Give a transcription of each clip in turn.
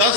10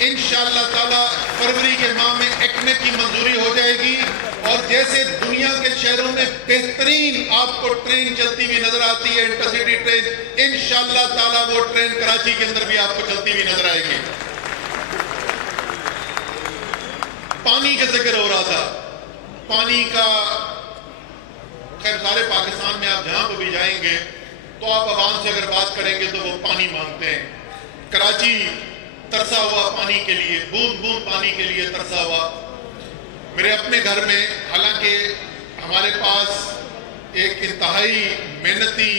انشاءاللہ تعالی فروری کے ماہ میں ایکنیک کی منظوری ہو جائے گی، اور جیسے دنیا کے شہروں میں بہترین آپ کو ٹرین چلتی ہوئی نظر آتی ہے، انٹرسٹی ٹرین، انشاءاللہ تعالی وہ ٹرین کراچی کے اندر بھی آپ کو چلتی ہوئی نظر آئے گی۔ پانی کا ذکر ہو رہا تھا، پانی کا خیر سارے پاکستان میں آپ جہاں پہ بھی جائیں گے تو آپ عوام سے اگر بات کریں گے تو وہ پانی مانگتے ہیں۔ کراچی ترسا ہوا پانی کے لیے، بوند بوند پانی کے لیے ترسا ہوا۔ میرے اپنے گھر میں حالانکہ ہمارے پاس ایک انتہائی محنتی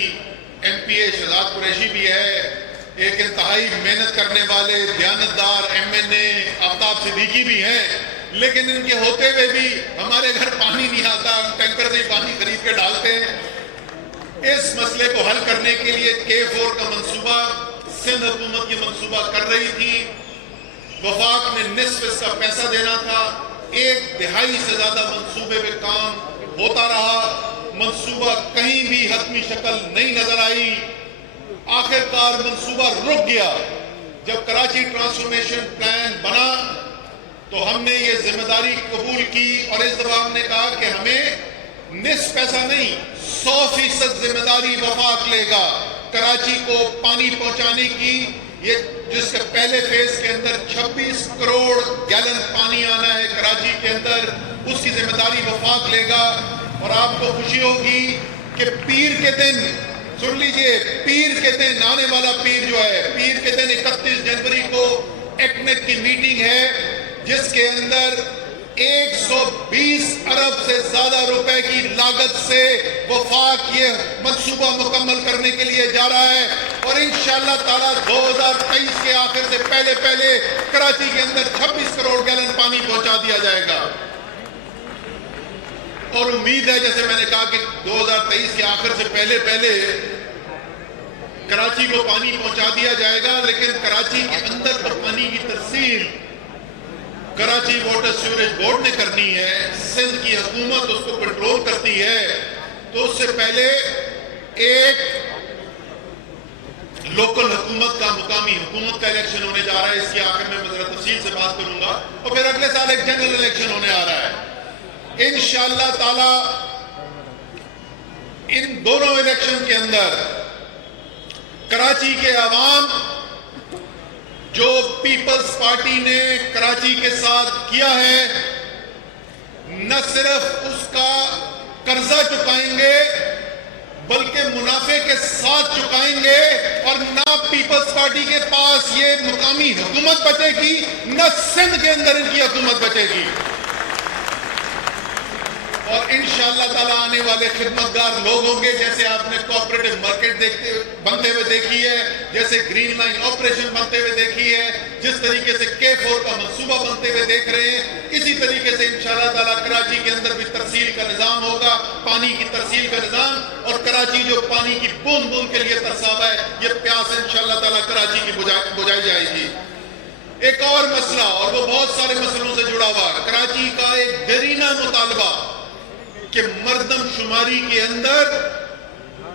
ایم پی اے شہزاد قریشی بھی ہے، ایک انتہائی محنت کرنے والے دیانتدار ایم این اے آفتاب صدیقی بھی ہیں، لیکن ان کے ہوتے ہوئے بھی ہمارے گھر پانی نہیں آتا، ہم ٹینکر سے پانی خرید کے ڈالتے ہیں۔ اس مسئلے کو حل کرنے کے لیے K4 کا منصوبہ سندھ حکومت کی منصوبہ کر رہی تھی، وفاق نے نصف اس کا پیسہ دینا تھا، 1/2 سے زیادہ منصوبے پہ کام ہوتا رہا، منصوبہ کہیں بھی حتمی شکل نہیں نظر آئی، آخر کار منصوبہ رک گیا۔ جب کراچی ٹرانسفارمیشن پلان بنا تو ہم نے یہ ذمہ داری قبول کی، اور اس دفعہ ہم نے کہا کہ ہمیں نصف پیسہ نہیں 100% ذمہ داری وفاق لے گا کراچی کو پانی پہنچانے کی۔ یہ جس کے پہلے فیز کے اندر 26 کروڑ گیلن پانی آنا ہے کراچی کے اندر، اس کی ذمہ داری وفاق لے گا۔ اور آپ کو خوشی ہوگی کہ پیر کے دن، سن لیجئے، پیر کے دن، آنے والا پیر جو ہے، پیر کے دن 31 جنوری کو ایکنیک کی میٹنگ ہے، جس کے اندر 120 ارب سے زیادہ روپے کی لاگت سے وفاق یہ منصوبہ مکمل کرنے کے لیے جا رہا ہے، اور انشاءاللہ تعالی 2023 کے آخر سے پہلے کراچی کے اندر 26 کروڑ گیلن پانی پہنچا دیا جائے گا۔ اور امید ہے، جیسے میں نے کہا، کہ 2023 کے آخر سے پہلے کراچی کو پانی پہنچا دیا جائے گا، لیکن کراچی کے اندر تو پانی کی ترسیل کراچی واٹر سیوریج بورڈ نے کرنی ہے، سندھ کی حکومت اس کو کنٹرول کرتی ہے، تو اس سے پہلے ایک لوکل حکومت کا، مقامی حکومت کا الیکشن ہونے جا رہا ہے۔ اس کی آخر میں ذرا تفصیل سے بات کروں گا، اور پھر اگلے سال ایک جنرل الیکشن ہونے آ رہا ہے انشاءاللہ تعالی۔ ان دونوں الیکشن کے اندر کراچی کے عوام، جو پیپلز پارٹی نے کراچی کے ساتھ کیا ہے، نہ صرف اس کا قرضہ چکائیں گے بلکہ منافع کے ساتھ چکائیں گے، اور نہ پیپلز پارٹی کے پاس یہ مقامی حکومت بچے گی، نہ سندھ کے اندر ان کی حکومت بچے گی۔ اور انشاءاللہ تعالیٰ آنے والے خدمتگار لوگ ہوں گے، جیسے آپ نے کوآپریٹو مارکیٹ بنتے ہوئے دیکھی ہے، جیسے گرین لائن آپریشن بنتے ہوئے دیکھی ہے، جس طریقے سے K4 کا منصوبہ بنتے ہوئے دیکھ رہے ہیں، اسی طریقے سے انشاءاللہ تعالیٰ کراچی کے اندر بھی ترسیل کا نظام ہوگا، پانی کی ترسیل کا نظام، اور کراچی جو پانی کی بوند بوند کے لیے ترسا ہوا ہے، یہ پیاس انشاءاللہ تعالیٰ کراچی کی بجھائی جائے گی۔ ایک اور مسئلہ، اور وہ بہت سارے مسئلوں سے جڑا ہوا، کراچی کا ایک دیرینہ مطالبہ کہ مردم شماری کے اندر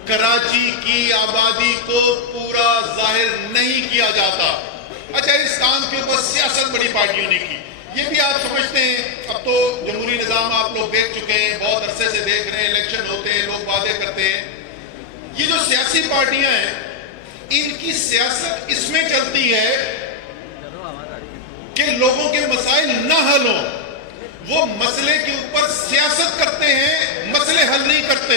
کراچی کی آبادی کو پورا ظاہر نہیں کیا جاتا۔ اچھا، اس کام کے اوپر سیاست بڑی پارٹیوں نے کی، یہ بھی آپ سمجھتے ہیں۔ اب تو جمہوری نظام آپ لوگ دیکھ چکے ہیں، بہت عرصے سے دیکھ رہے ہیں، الیکشن ہوتے ہیں، لوگ وعدے کرتے ہیں۔ یہ جو سیاسی پارٹیاں ہیں، ان کی سیاست اس میں چلتی ہے کہ لوگوں کے مسائل نہ حل ہوں، وہ مسئلے کے اوپر سیاست کرتے ہیں، مسئلے حل نہیں کرتے۔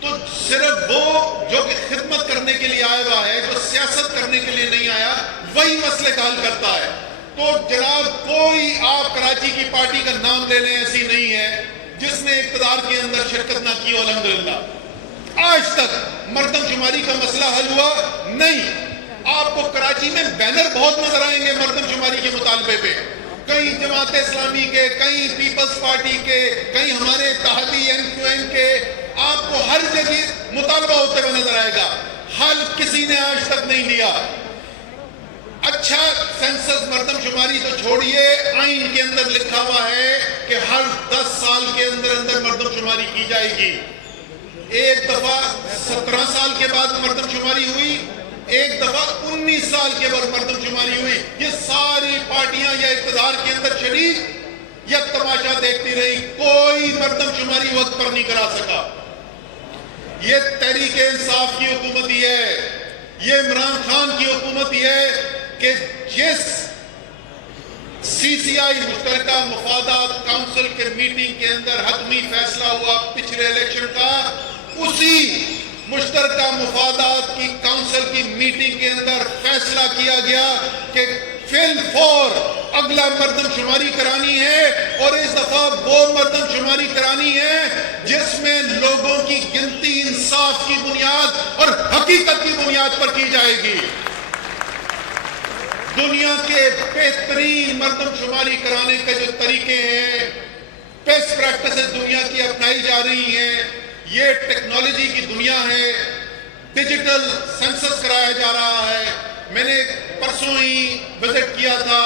تو صرف وہ جو کہ خدمت کرنے کے لیے آیا ہوا ہے، جو سیاست کرنے کے لیے نہیں آیا، وہی مسئلے کا حل کرتا ہے۔ تو جناب، کوئی آپ کراچی کی پارٹی کا نام لے لیں، ایسی نہیں ہے جس نے اقتدار کے اندر شرکت نہ کی ہو۔ الحمدللہ آج تک مردم شماری کا مسئلہ حل ہوا نہیں۔ آپ کو کراچی میں بینر بہت نظر آئیں گے مردم شماری کے مطالبے پہ، کئی جماعت اسلامی کے، کئی پیپلز پارٹی کے، کئی ہمارے اتحادی MQM کے، آپ کو ہر جگہ مطالبہ ہوتے ہوئے نظر آئے گا۔ حل کسی نے آج تک نہیں دیا۔ اچھا، سینسس مردم شماری تو چھوڑیے، آئین کے اندر لکھا ہوا ہے کہ ہر 10 سال کے اندر مردم شماری کی جائے گی۔ ایک دفعہ 17 سال کے بعد مردم شماری ہوئی، ایک دفعہ 19 سال کے بعد مردم شماری ہوئی. یہ ساری پارٹیاں یا اقتدار کے اندر شریک یا تماشا دیکھتی رہی, کوئی مردم شماری وقت پر نہیں کرا سکا. یہ تحریک انصاف کی حکومت ہی ہے, یہ عمران خان کی حکومت ہی ہے کہ جس سی سی آئی مشترکہ مفادات کونسل کے میٹنگ کے اندر حتمی فیصلہ ہوا پچھلے الیکشن کا, اسی مشترکہ مفادات کی کونسل کی میٹنگ کے اندر فیصلہ کیا گیا کہ فی الفور اگلا مردم شماری کرانی ہے, اور اس دفعہ وہ مردم شماری کرانی ہے جس میں لوگوں کی گنتی انصاف کی بنیاد اور حقیقت کی بنیاد پر کی جائے گی. دنیا کے بہترین مردم شماری کرانے کے جو طریقے ہیں, بیسٹ پریکٹسز دنیا کی اپنائی جا رہی ہیں. یہ ٹیکنالوجی کی دنیا ہے, ڈیجیٹل سینسس کرایا جا رہا ہے. میں نے پرسوں ہی وزٹ کیا تھا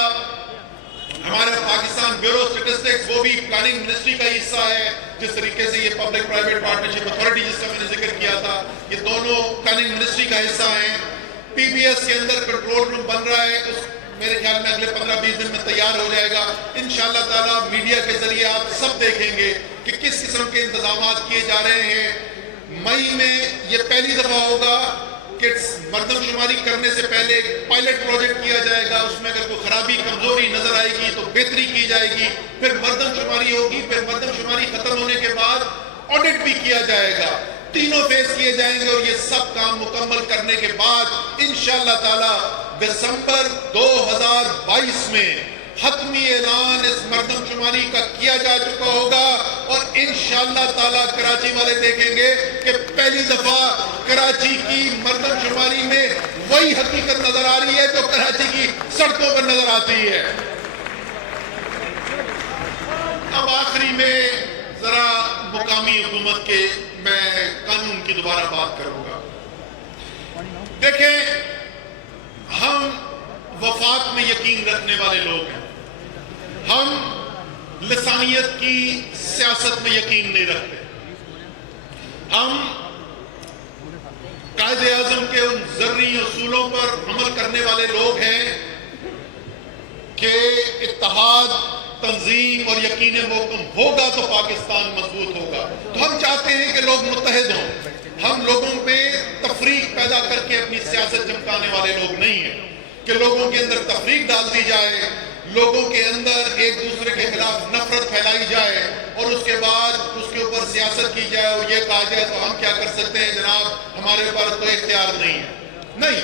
ہمارے پاکستان بیورو اسٹیٹسٹکس, وہ بھی پلاننگ منسٹری کا حصہ ہے. جس طریقے سے یہ پبلک پرائیویٹ پارٹنرشپ اتھارٹی جس کا میں نے ذکر کیا تھا, یہ دونوں پلاننگ منسٹری کا حصہ ہیں. پی بی ایس کے اندر کنٹرول روم بن رہا ہے, میرے خیال میں اگلے 15-20 دن میں تیار ہو جائے گا. انشاءاللہ تعالی میڈیا کے ذریعے آپ سب دیکھیں گے کہ کس قسم کے انتظامات کیے جا رہے ہیں. مئی میں یہ پہلی دفعہ ہوگا کہ مردم شماری کرنے سے پہلے ایک پائلٹ پروجیکٹ کیا جائے گا. اس میں اگر کوئی خرابی کمزوری نظر آئے گی تو بہتری کی جائے گی, پھر مردم شماری ہوگی, پھر مردم شماری ختم ہونے کے بعد آڈٹ بھی کیا جائے گا. تینوں فیز کیے جائیں گے, اور یہ سب کام مکمل کرنے کے بعد انشاءاللہ تعالی دسمبر 2022 میں حتمی اعلان اس مردم شماری کا کیا جا چکا ہوگا. اور انشاءاللہ تعالی کراچی والے دیکھیں گے کہ پہلی دفعہ کراچی کی مردم شماری میں وہی حقیقت نظر آ رہی ہے جو کراچی کی سڑکوں پر نظر آتی ہے. اب آخری میں ذرا مقامی حکومت کے میں قانون کی دوبارہ بات کروں گا. دیکھیں, ہم وفاق میں یقین رکھنے والے لوگ ہیں, ہم لسانیت کی سیاست میں یقین نہیں رکھتے. ہم قائد اعظم کے ان زرعی اصولوں پر عمل کرنے والے لوگ ہیں کہ اتحاد, تنظیم اور یقین محکم ہوگا تو پاکستان مضبوط ہوگا. تو ہم چاہتے ہیں کہ لوگ متحد ہوں. ہم لوگوں پہ تفریق پیدا کر کے اپنی سیاست چمکانے والے لوگ نہیں ہیں کہ لوگوں کے اندر تفریق ڈال دی جائے, لوگوں کے اندر ایک دوسرے کے خلاف نفرت پھیلائی جائے اور اس کے بعد اس کے اوپر سیاست کی جائے اور یہ کہا جائے تو ہم کیا کر سکتے ہیں جناب, ہمارے پاس کوئی اختیار نہیں ہے. نہیں,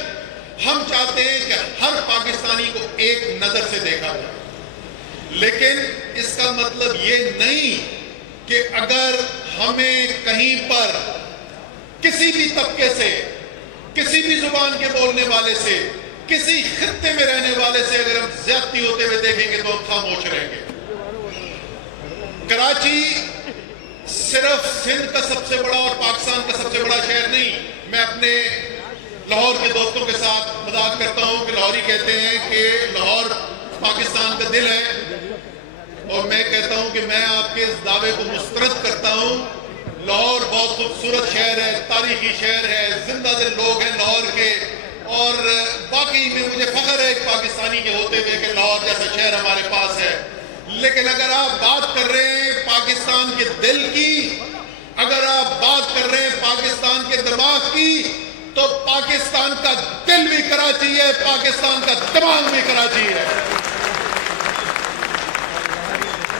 ہم چاہتے ہیں کہ ہر پاکستانی کو ایک نظر سے دیکھا جائے, لیکن اس کا مطلب یہ نہیں کہ اگر ہمیں کہیں پر کسی بھی طبقے سے, کسی بھی زبان کے بولنے والے سے, کسی خطے میں رہنے والے سے اگر ہم زیادتی ہوتے ہوئے دیکھیں گے تو ہم خاموش رہیں گے. کراچی صرف سندھ کا سب سے بڑا اور پاکستان کا سب سے بڑا شہر نہیں. میں اپنے لاہور کے دوستوں کے ساتھ مذاق کرتا ہوں کہ لاہوری کہتے ہیں کہ لاہور پاکستان کا دل ہے, اور میں کہتا ہوں کہ میں آپ کے اس دعوے کو مسترد کرتا ہوں. لاہور بہت خوبصورت شہر ہے, تاریخی شہر ہے, زندہ دل لوگ ہیں لاہور کے, اور واقعی میں مجھے فخر ہے ایک پاکستانی کے ہوتے ہوئے کہ لاہور جیسا شہر ہمارے پاس ہے. لیکن اگر آپ بات کر رہے ہیں پاکستان کے دل کی, اگر آپ بات کر رہے ہیں پاکستان کے دماغ کی, تو پاکستان کا دل بھی کراچی ہے, پاکستان کا دماغ بھی کراچی ہے.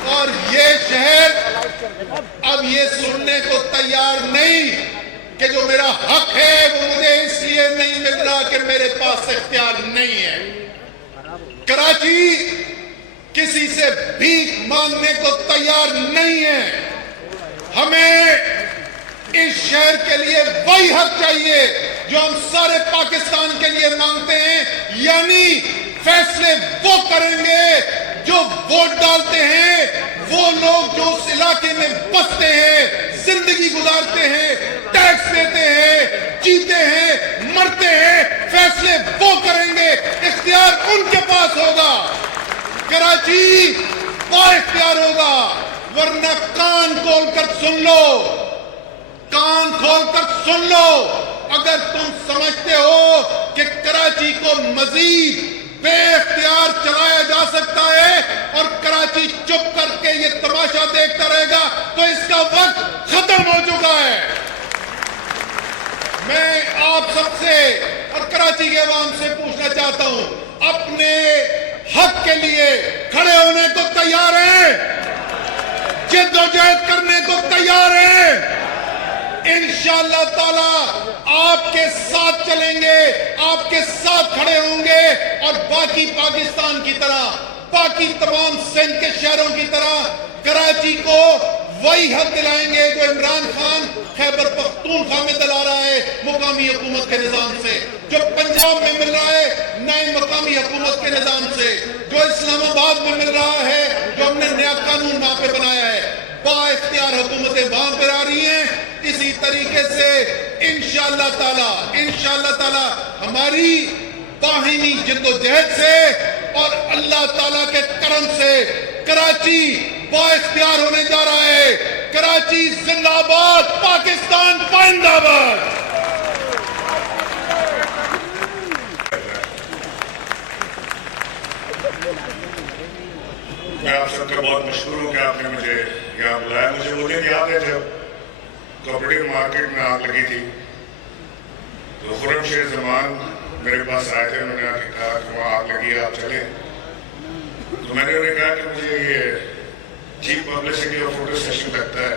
اور یہ شہر اب یہ سننے کو تیار نہیں کہ جو میرا حق ہے وہ مجھے اس لیے نہیں مل رہا کہ میرے پاس اختیار نہیں ہے. کراچی کسی سے بھیک مانگنے کو تیار نہیں ہے. ہمیں اس شہر کے لیے وہی حق چاہیے جو ہم سارے پاکستان کے لیے مانگتے ہیں, یعنی فیصلے وہ کریں گے جو ووٹ ڈالتے ہیں, وہ لوگ جو اس علاقے میں بستے ہیں, زندگی گزارتے ہیں, ٹیکس دیتے ہیں, جیتے ہیں, مرتے ہیں. فیصلے وہ کریں گے, اختیار ان کے پاس ہوگا. کراچی وہ اختیار ہوگا, ورنہ کان کھول کر سن لو, کان کھول کر سن لو, اگر تم سمجھتے ہو کہ کراچی کو مزید بے اختیار چلایا جا سکتا ہے اور کراچی چپ کر کے یہ تماشا دیکھتا رہے گا تو اس کا وقت ختم ہو چکا ہے. میں آپ سب سے اور کراچی کے عوام سے پوچھنا چاہتا ہوں, اپنے حق کے لیے کھڑے ہونے کو تیار ہیں؟ جد و جہد کرنے کو تیار ہیں؟ انشاءاللہ تعالی آپ کے ساتھ چلیں گے, آپ کے ساتھ کھڑے ہوں گے, اور باقی پاکستان کی طرح, باقی تمام سندھ کے شہروں کی طرح کراچی کو وہی حق دلائیں گے جو عمران خان خیبر پختونخوا میں دلا رہا ہے مقامی حکومت کے نظام سے, جو پنجاب میں مل رہا ہے نئے مقامی حکومت کے نظام سے, جو اسلام آباد میں مل رہا ہے جو ہم نے نیا قانون وہاں پہ بنایا ہے. با اختیار حکومتیں وہاں پر آ رہی ہیں. اسی طریقے سے انشاءاللہ تعالی ہماری باہمی جد و جہد سے اور اللہ تعالیٰ کے کرم سے کراچی با اختیار ہونے جا رہا ہے. کراچی زندہ آباد, پاکستان پائندہ آباد. میں آپ سب کا بہت مشکور ہوں کہ آپ نے مجھے یہاں بلایا. مجھے وہ دن یاد ہے جب کوپریٹو مارکیٹ میں آگ لگی تھی تو خرم شیر زمان میرے پاس آئے تھے. انہوں نے آ کے کہا کہ وہاں آگ لگی ہے, آپ چلیں. تو میں نے انہیں کہا کہ مجھے یہ چیپ پبلسٹی اور فوٹو سیشن لگتا ہے,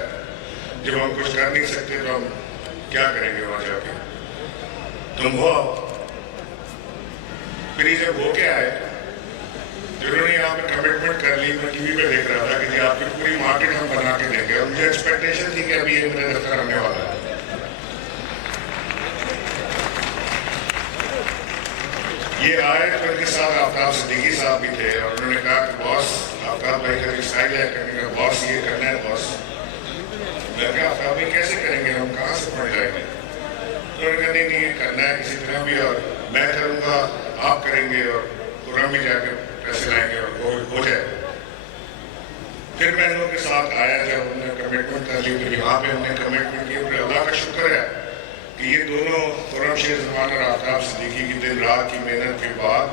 جب ہم کچھ کر نہیں سکتے تو ہم کیا کریں گے وہاں جا کے. تم ہو پھر یہ جب ہو کے آئے جنہوں نے یہاں پہ کمٹمنٹ کر لی. میں ٹی وی پہ دیکھ رہا تھا کہ جی آپ کی پوری مارکیٹ ہم بنا کے دیں گے, اور مجھے ایکسپیکٹیشن تھی کہ ابھی یہ میرے دفتر آنے والا ہے. یہ آئے تو ان کے ساتھ آفتاب صدیقی صاحب بھی تھے, اور انہوں نے کہا کہ باس آفتاب بھائی کا اسٹائل ہے کرنے کا, باس یہ کرنا ہے باس. میں کہا آفتاب بھائی کیسے کریں گے, ہم کہاں سے پڑھ جائیں گے. انہوں نے کہا نہیں یہ کرنا ہے کسی طرح بھی, اور میں کروں گا آپ کریں گے, اور قرآن میں جا کے پیسے لائیں گے اور ہو جائے. پھر میں ان کے ساتھ آیا جب انہوں نے کمٹمنٹ کر لی. پھر یہاں پہ ہم نے کمٹمنٹ کی. پھر اللہ کا شکر ہے کہ یہ دونوں خرم شیر زمان اور آفتاب صدیقی کی دن رات کی محنت کے بعد,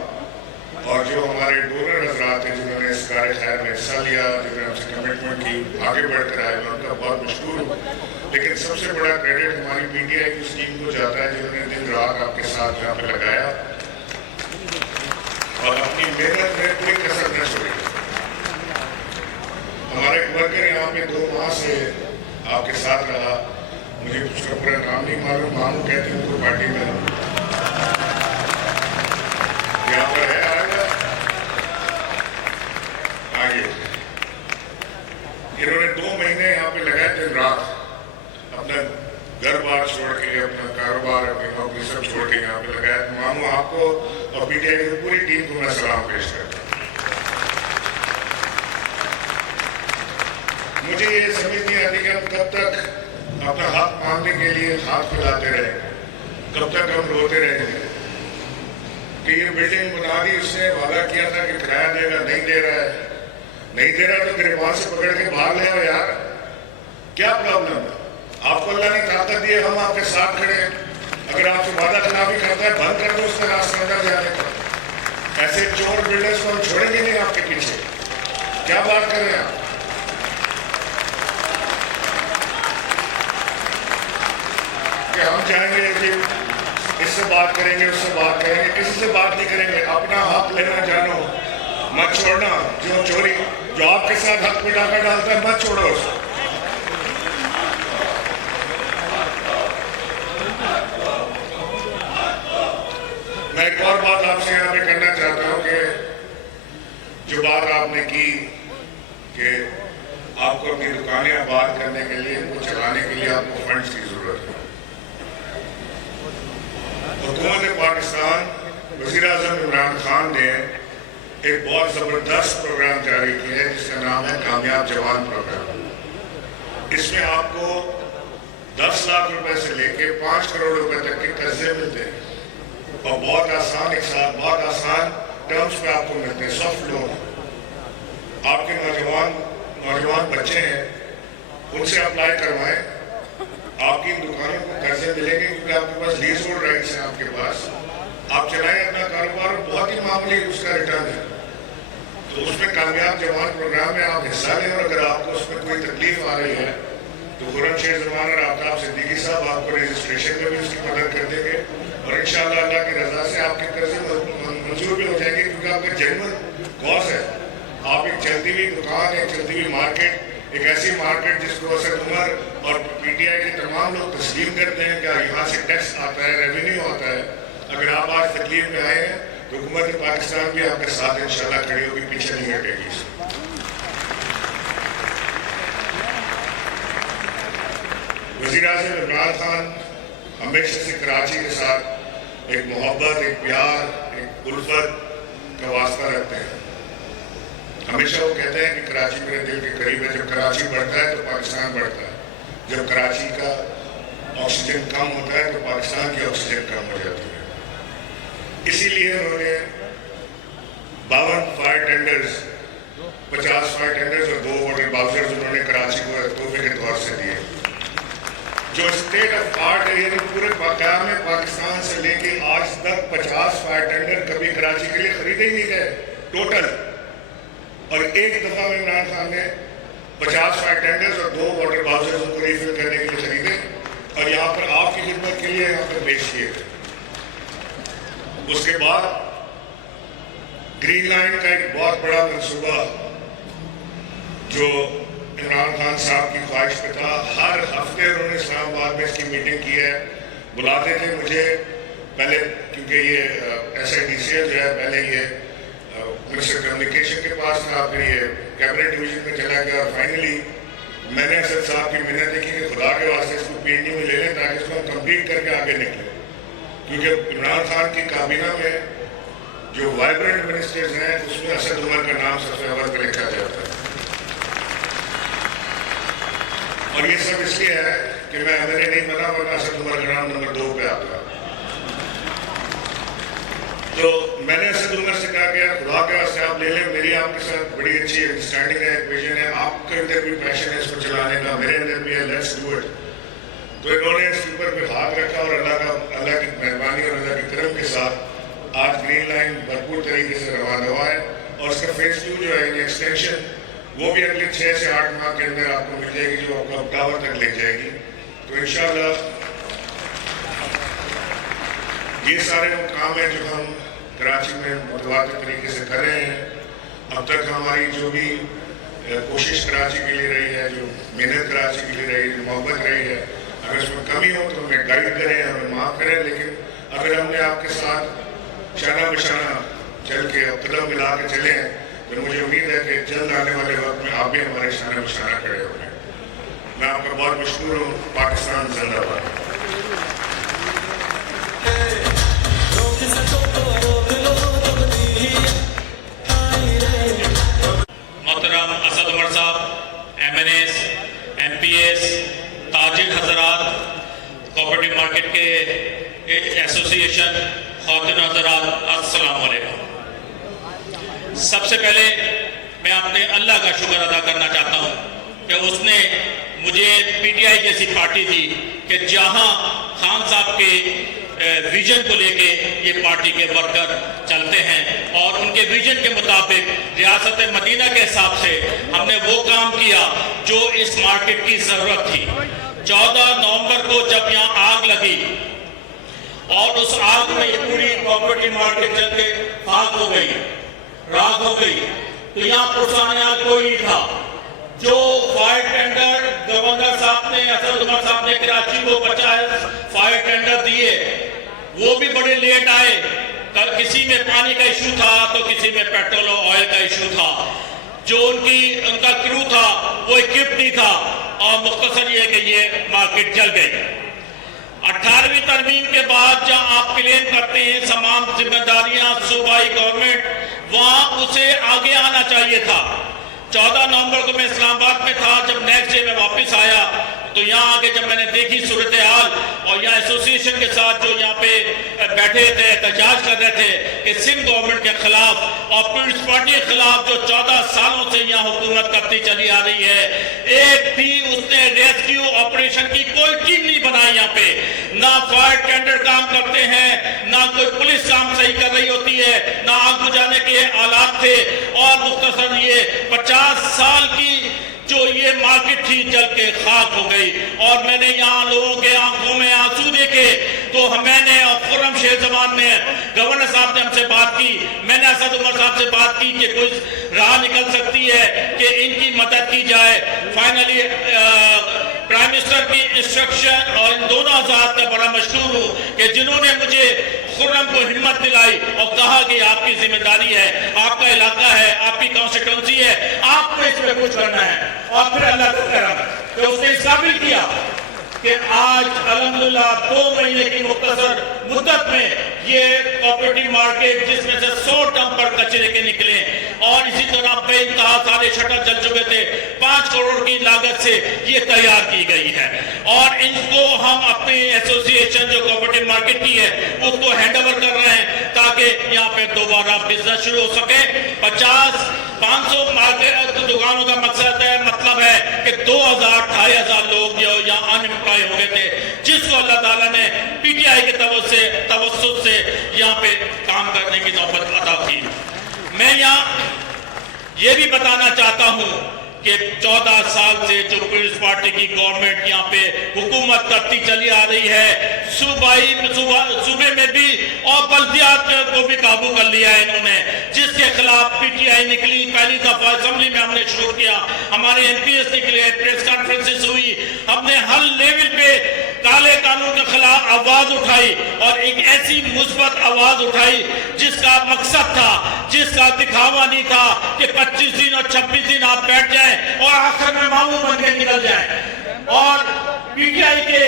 اور جو ہمارے ڈونر حضرات ہیں جنہوں نے اس کار خیر میں حصہ لیا, جنہوں نے ہم سے کمٹمنٹ کی, آگے بڑھ کر آئے, میں ان کا بہت مشکور ہوں. لیکن سب سے بڑا کریڈٹ ہماری پی ٹی آئی کی اس ٹیم کو جاتا ہے جنہوں نے دن رات آپ کے ساتھ یہاں پہ لگایا اور اپنی محنت میں کوئی کسر نہ چھوڑی. ہمارا ایک ورکر یہاں پہ 2 ماہ سے آپ کے ساتھ رہا, مجھے اس کا پورا نام نہیں معلوم, ماموں کہتے ہیں ان کو پارٹی میں یہاں پر ہے, آئے گا آگے. انہوں نے 2 مہینے یہاں پہ لگائے دن رات, اپنا گھر بار چھوڑ کے, اپنا کاروبار, اپنی نوکری سب چھوڑ کے یہاں پہ لگایا. ماموں آپ کو اور پی ٹی آئی کی پوری ٹیم کو میں سلام پیش کرتا ہوں. مجھے یہ سمجھ نہیں آتی کہ ہم کب تک اپنا حق مانگنے کے لیے ہاتھ پھیلاتے رہیں گے, کب تک ہم روتے رہیں گے کہ یہ بلڈنگ بنا دی, اس نے وعدہ کیا تھا کہ کرایہ دے گا, نہیں دے رہا ہے, نہیں دے رہا تو گریبان سے پکڑ کے باہر لے آؤ یار, کیا پرابلم ہے. آپ کو اللہ نے طاقت دی ہے, ہم آپ کے ساتھ کھڑے ہیں. اگر آپ سے وعدہ خلافی کرتا ہے بند کر دو اس کا راستہ اندر جانے کا. ایسے چور بلڈرز کو ہم چھوڑیں گے نہیں آپ کے پیچھے. کیا بات کر رہے ہیں آپ. کہ ہم چاہیں گے کہ اس سے بات کریں گے, اس سے بات کریں گے, کسی سے بات نہیں کریں گے. اپنا حق لینا جانو, مت چھوڑنا. جو چوری جو آپ کے ساتھ حق پہ ڈاکہ ڈالتا ہے مت چھوڑو اس کو. میں ایک اور بات آپ سے یہاں پہ کرنا چاہتا ہوں کہ جو بات آپ نے کی کہ آپ کو اپنی دکانیں آباد کرنے کے لیے, ان کو چلانے کے لیے آپ کو فنڈز کی ضرورت ہے. حکومت پاکستان, وزیر اعظم عمران خان نے ایک بہت زبردست پروگرام جاری کیا ہے جس کا نام ہے کامیاب جوان پروگرام. اس میں آپ کو 10 لاکھ روپے سے لے کے 5 کروڑ روپے تک کے قرضے ملتے ہیں, اور بہت آسان, ایک ساتھ بہت آسان ٹرمز پہ آپ کو ملتے ہیں, سافٹ لون. آپ کے نوجوان بچے ہیں, ان سے اپلائی کروائیں, آپ کی دکانوں کو قرضے ملیں گے کیونکہ آپ کے پاس لیز ہولڈ رائٹس ہیں آپ کے پاس. آپ چلائیں اپنا کاروبار اور بہت ہی معمولی اس کا ریٹرن ہے. تو اس میں کامیاب جوان پروگرام میں آپ حصہ لیں اور اگر آپ کو اس میں کوئی تکلیف آ رہی ہے تو خرم شیر زمان اور آفتاب صدیقی صاحب آپ کو رجسٹریشن میں بھی اس کی مدد کر دیں گے اور انشاءاللہ اللہ کی رضا سے آپ کے قرضے منظور بھی ہو جائیں گے کیونکہ آپ کا جنرل کاز ہے. آپ ایک چلتی ہوئی دکان ایک چلتی ہوئی مارکیٹ ایک ایسی مارکیٹ جس کو اسد عمر اور پی ٹی آئی کے تمام لوگ تسلیم کرتے ہیں کہ یہاں سے ٹیکس آتا ہے ریونیو آتا ہے. اگر آپ آج تکلیف میں آئے ہیں تو حکومت پاکستان بھی آپ کے ساتھ انشاءاللہ کھڑی ہوگی پیچھے نہیں ہٹے گی. وزیر اعظم عمران خان ہمیشہ سے کراچی کے ساتھ ایک محبت ایک پیار ایک الفت کا واسطہ رکھتے ہیں. ہمیشہ وہ کہتے ہیں کہ کراچی میرے دل کے قریب ہے. جب کراچی بڑھتا ہے تو پاکستان بڑھتا ہے. جب کراچی کا آکسیجن کم ہوتا ہے تو پاکستان کی آکسیجن کم ہو جاتی ہے. اسی لیے انہوں نے 52 فائر ٹینڈرز 50 فائر ٹینڈرز اور 2 واٹر باؤزرز انہوں نے کراچی کو تحفے کے طور سے دیے. جو اسٹیٹ آف آرٹ ہے یعنی پورے قیام پاکستان سے لے کے آج تک 50 فائر ٹینڈر کبھی کراچی کے لیے خریدے ہی نہیں گئے ٹوٹل. اور ایک دفعہ میں عمران خان نے 50 فائر ٹینڈرز اور 2 واٹر باؤزرز کو ریفل کرنے کے لیے خریدے اور یہاں پر آپ کی خدمت کے لیے یہاں پر پیش کیے. اس کے بعد گرین لائن کا ایک بہت بڑا منصوبہ جو عمران خان صاحب کی خواہش پہ تھا. ہر ہفتے انہوں نے اسلام آباد میں اس کی میٹنگ کی ہے. بلاتے تھے مجھے پہلے کیونکہ یہ S I D C L جو ہے پہلے یہ منسٹر کمیونیکیشن کے پاس تھا پھر یہ کیبنٹ ڈویژن میں چلا گیا اور فائنلی میں نے اسد صاحب کی منت دیکھی کہ خدا کے واسطے اس کو پی این ڈی میں لے لیں تاکہ اس کو ہم کمپلیٹ کر کے آگے نکلیں. کیونکہ عمران خان کی کابینہ میں جو وائبرنٹ منسٹرز ہیں اس میں اسد عمر کا نام سب سے اول پہ لکھا جاتا ہے. اور یہ سب اس لیے ہے کہ میں میرے نہیں بنا ورنہ اسد عمر کا نام نمبر 2 پہ آتا. تو میں نے اسد عمر سے کہا کہ خدا کے واسطے آپ لے لیں. میری آپ کے ساتھ بڑی اچھی انڈرسٹینڈنگ ہے ویژن ہے. آپ کے اندر بھی پیشن ہے اس کو چلانے کا میرے اندر بھی ہے. Let's do it. تو انہوں نے اس کے اوپر پہ ہاتھ رکھا اور اللہ کی مہربانی اور اللہ کے کرم کے ساتھ آج گرین لائن بھرپور طریقے سے روانہ ہوا ہے. اور اس کا فیز 2 جو ہے ایکسٹینشن وہ بھی اگلے 6 سے 8 ماہ کے اندر آپ کو مل جائے گی جو آپ کو ٹاور تک لے جائے گی. تو انشاءاللہ یہ سارے وہ کام ہیں جو ہم کراچی میں متواتر طریقے سے کر رہے ہیں. اب تک ہماری جو بھی کوشش کراچی کے لیے رہی ہے جو محنت کراچی کے لیے رہی ہے محبت رہی ہے اگر اس میں کمی ہو تو ہمیں گائیڈ کریں ہمیں معاف کریں. لیکن اگر ہم نے آپ کے ساتھ شانہ بشانہ چل کے قدم ملا کے چلے ہیں تو مجھے امید ہے کہ جلد آنے والے وقت میں آپ بھی ہمارے شانہ بشانہ کھڑے ہوں گے. میں آپ کا بہت مشکور ہوں. پاکستان زندہ باد. محترم اسد عمر صاحب M N S M P S تاجر حضرات کوآپریٹو مارکیٹ کے ایسوسی ایشن خواتین حضرات السلام علیکم. سب سے پہلے میں اپنے اللہ کا شکر ادا کرنا چاہتا ہوں کہ اس نے مجھے پی ٹی آئی جیسی پارٹی دی کہ جہاں خان صاحب کے ویژن کو لے کے یہ پارٹی کے ورکر چلتے ہیں اور ان کے ویژن کے مطابق ریاست مدینہ کے حساب سے ہم نے وہ کام کیا جو اس مارکیٹ کی ضرورت تھی. 14 نومبر کو جب یہاں آگ لگی اور اس آگ میں یہ پوری کوآپریٹو مارکیٹ جل کے خاک ہو گئی راکھ ہو گئی تو یہاں پرسانیہ کوئی نہیں تھا. جو فائر ٹینڈر گورنر صاحب نے اسد عمر صاحب نے کراچی کو 50 فائر ٹینڈر دیے وہ بھی بڑے لیٹ آئے. کسی میں پانی کا ایشو تھا تو کسی میں پیٹرول اور آئل کا ایشو تھا. جو ان کا کرو تھا وہ اکوپ نہیں تھا اور مختصر یہ کہ یہ مارکیٹ جل گئی. 18ویں ترمیم کے بعد جہاں آپ کلیم کرتے ہیں تمام ذمہ داریاں صوبائی گورنمنٹ وہاں اسے آگے آنا چاہیے تھا. 14 نومبر کو میں اسلام آباد میں تھا. جب نیکسٹ ڈے میں واپس آیا تو یہاں آگے جب میں نے دیکھی صورتحال اور یہاں ایسوسیشن کے ساتھ جو یہاں پہ بیٹھے تھے احتجاج کر رہے تھے کہ سندھ گورنمنٹ کے خلاف اور پیپلز پارٹی کے خلاف جو 14 سالوں سے یہاں حکومت کرتی چلی آ رہی ہے، ایک بھی اس نے ریسکیو آپریشن کی کوئی ٹیم نہیں بنائی یہاں پہ، نہ فائر ٹینڈر کام کرتے ہیں، نہ کوئی پولیس کام صحیح کر رہی ہوتی ہے، نہ آگ بجھانے کے آلات تھے، اور مختصر یہ 50 سال کی جو یہ مارکیٹ تھی جل کے خاک ہو گئی۔ اور میں نے یہاں لوگوں کے آنکھوں میں آنسو دیکھے تو میں نے اور خرم شیر زمان نے گورنر صاحب نے ہم سے بات کی، میں نے اسد عمر صاحب سے بات کی کہ کوئی راہ نکل سکتی ہے کہ ان کی مدد کی جائے۔ فائنلی پرائم منسٹر کی انسٹرکشن اور ان دونوں آزاد کا بڑا مشکور ہوں کہ جنہوں نے مجھے خرم کو ہمت دلائی اور کہا کہ آپ کی ذمہ داری ہے، آپ کا علاقہ ہے، آپ کی کانسٹیٹوئنسی ہے، آپ کو اس پہ کچھ کرنا ہے۔ اور پھر اللہ کا کرم کہ اس نے اس قابل کیا کہ آج الحمدللہ 2 مہینے کی مختصر مدت میں یہ کوآپریٹو مارکیٹ جس میں سے 100 ڈمپر کچرے کے نکلے، اور اسی طرح بے انتہا سارے شٹر جل چکے تھے، 5 کروڑ کی لاگت سے یہ تیار کی گئی ہے، اور ان کو ہم اپنی ایسوسیشن جو کوآپریٹو مارکیٹ کی ہے اس کو ہینڈ اوور کر رہے ہیں تاکہ یہاں پہ دوبارہ بزنس شروع ہو سکے۔ 500 دکانوں کا مقصد ہے، مطلب ہے کہ 2000-2500 لوگ جو یہاں ان امپلائی ہو گئے تھے، جس کو اللہ تعالیٰ نے پی ٹی آئی کے توسط سے یہاں پہ کام کرنے کی نوبت عطا کی۔ میں یہاں یہ بھی بتانا چاہتا ہوں کہ 14 سال سے جو پیپلز پارٹی کی گورنمنٹ یہاں پہ حکومت کرتی چلی آ رہی ہے، صوبے میں بھی اور بلدیات کو بھی قابو کر لیا ہے انہوں نے، جس کے خلاف پی ٹی آئی نکلی، پہلی دفعہ اسمبلی میں ہم نے شروع کیا، ہمارے ایم پی ایس نکلے، پریس کانفرنسز ہوئی، ہم نے ہر لیول پہ کالے قانون کے خلاف آواز اٹھائی، اور ایک ایسی مثبت آواز اٹھائی جس کا مقصد تھا، جس کا دکھاوا نہیں تھا کہ 25 دن اور 26 دن آپ بیٹھ جائیں اور آخر میں ماموں بن کے نکل جائیں۔ اور پی ٹی آئی کے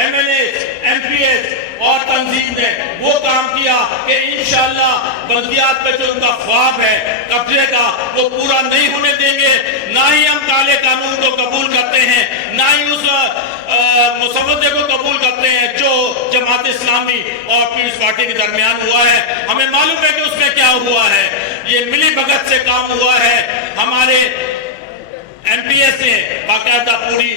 M L A, M P S اور تنظیم نے وہ کام کیا کہ انشاءاللہ بلدیات پہ جو ان کا خواب ہے قبضے کا وہ پورا نہیں ہونے دیں گے۔ نہ ہی ہم کالے قانون کو قبول کرتے ہیں، نہ ہی اس مسودے کو قبول کرتے ہیں جو جماعت اسلامی اور پیپلز پارٹی کے درمیان ہوا ہے۔ ہمیں معلوم ہے کہ اس میں کیا ہوا ہے، یہ ملی بھگت سے کام ہوا ہے۔ ہمارے ایم پی ایس نے باقاعدہ پوری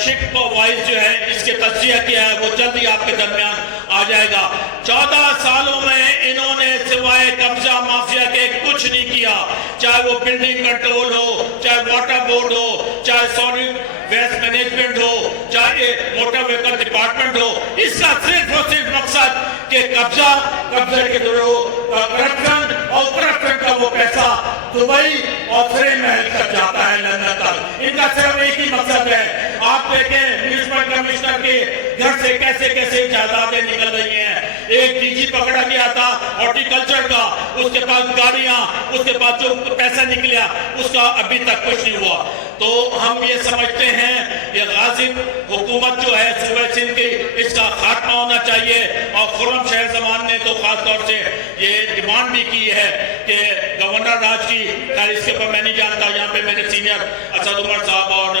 شک وائز جو ہے اس کے تجزیہ کیا ہے، وہ جلد ہی آپ کے درمیان آ جائے گا۔ 14 سالوں میں انہوں نے سوائے قبضہ مافیا کے کچھ نہیں کیا، چاہے وہ بلڈنگ کنٹرول ہو، چاہے واٹر بورڈ ہو، چاہے سالڈ ویسٹ مینجمنٹ ہو، چاہے موٹر وہیکل ڈپارٹمنٹ ہو۔ اس کا صرف اور صرف مقصد کہ قبضے کے کرپشن اور کرپشن کا وہ پیسہ دبئی اور فرے محل تک جاتا ہے، لندن تک۔ ان کا صرف ایک ہی مقصد ہے۔ آپ دیکھیں میونسپل کمشنر کے گھر سے کیسے کیسے جائیدادیں نکل رہی ہیں۔ ایک ڈی جی پکڑا گیا تھا ہارٹی کلچر کا، اس کے پاس گاڑیاں، اس کے پاس جو پیسہ نکلیا اس کا ابھی تک کچھ نہیں ہوا۔ تو ہم یہ سمجھتے ہیں یہ غاصب حکومت جو ہے صوبہ سندھ کی، اس کا خاتمہ ہونا چاہیے۔ اور خرم شہر زمان نے تو خاص طور سے یہ ڈیمانڈ بھی کی ہے کہ گورنر راج کی، خیر اس کے اوپر میں نہیں جانتا، یہاں پہ میرے سینئر اسد عمر صاحب اور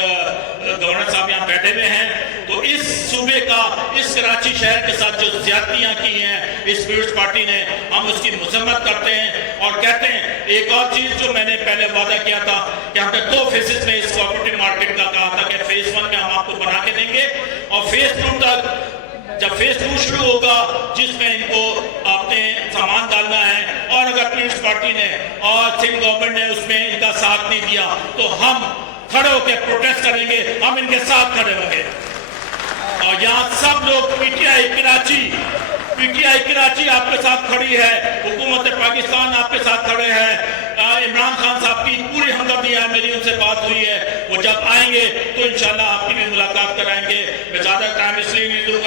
گورنر صاحب یہاں بیٹھے ہوئے ہیں، تو اس صوبے کا، اس کراچی شہر کے ساتھ جو زیادتیاں کی ہیں اس پیپلز پارٹی نے، ہم اس کی مذمت کرتے ہیں اور کہتے ہیں۔ ایک اور چیز جو میں نے پہلے وعدہ کیا تھا کہ ہم نے 2 فیزز میں اس کوآپریٹو مارکیٹ کا کہا تھا کہ فیز 1 میں ہم آپ کو بنا کے دیں گے، اور فیز 2 تک، جب فیز 2 شروع ہوگا جس میں ان کو آپ نے سامان ڈالنا ہے، اور اگر پیپلز پارٹی نے اور سندھ گورنمنٹ نے اس میں ان کا ساتھ نہیں دیا تو ہم کھڑے ہو کے پروٹیسٹ کریں گے، ہم ان کے ساتھ کھڑے ہوں گے۔ اور یہاں سب لوگ پی ٹی آئی کراچی آپ کے ساتھ کھڑی ہے، حکومت پاکستان آپ کے ساتھ کھڑے ہیں۔ عمران خان صاحب کی پوری ہمدردی ہے، میری ان سے بات ہوئی ہے، وہ جب آئیں گے تو انشاءاللہ آپ کی بھی ملاقات کرائیں گے۔ میں زیادہ ٹائم اس لیے نہیں دوں